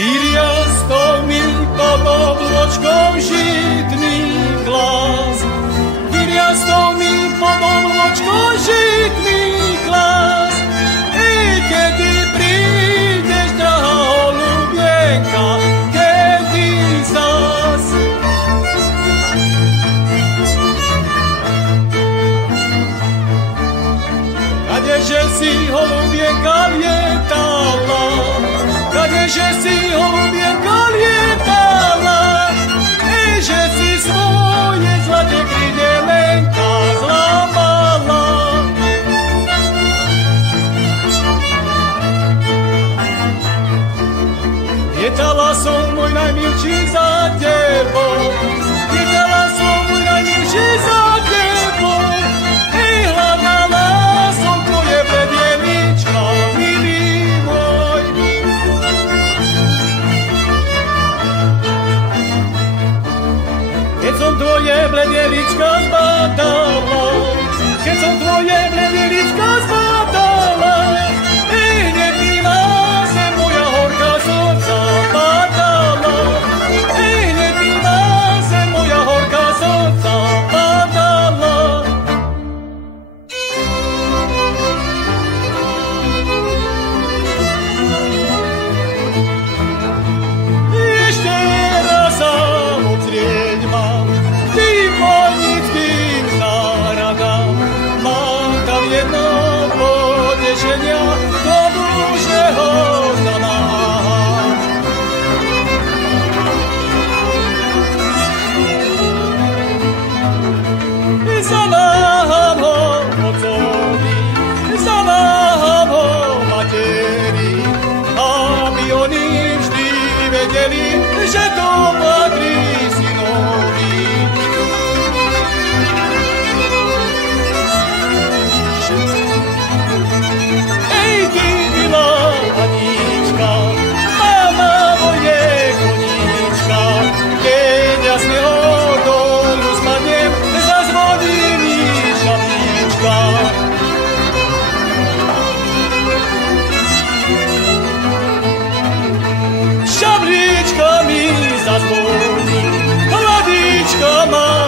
Vyriastol mi pod obločkou žitný klas. Vyriastol mi pod obločkou žitný klas. I kedy prídeš, drahá holubienka, kedy zas? Kadeže si, holubienka, lietala, kadeže si, holubienka, lietala, že si svoje zlaté kryde Lenka zlámala. Lietala som, môj najmilší, za tebou, lietala som, môj najmilší, za tebou, i hľadala som tvoje bledielička, milý môj. Keď som tvoje bledielička zbadala, keď som tvoje bledielička zbadala, i hneď mi na zem moja horká slza padala, i hneď mi na zem moja horká slza padala. Ešte raz sa obzrieť mám k tým polnickým záhradám. Mám tam jedno potešenia, to dušeho zamáham. Zamáham ho otcovi, zamáham ho materi, aby oni vždy vedeli, že to patrí synovi. Ej, ty milá Anička, mama moje koníčka, keď ja z neho dolu spadnem, zazvoní mi šapička. Šablička mi zazvoní, hladička má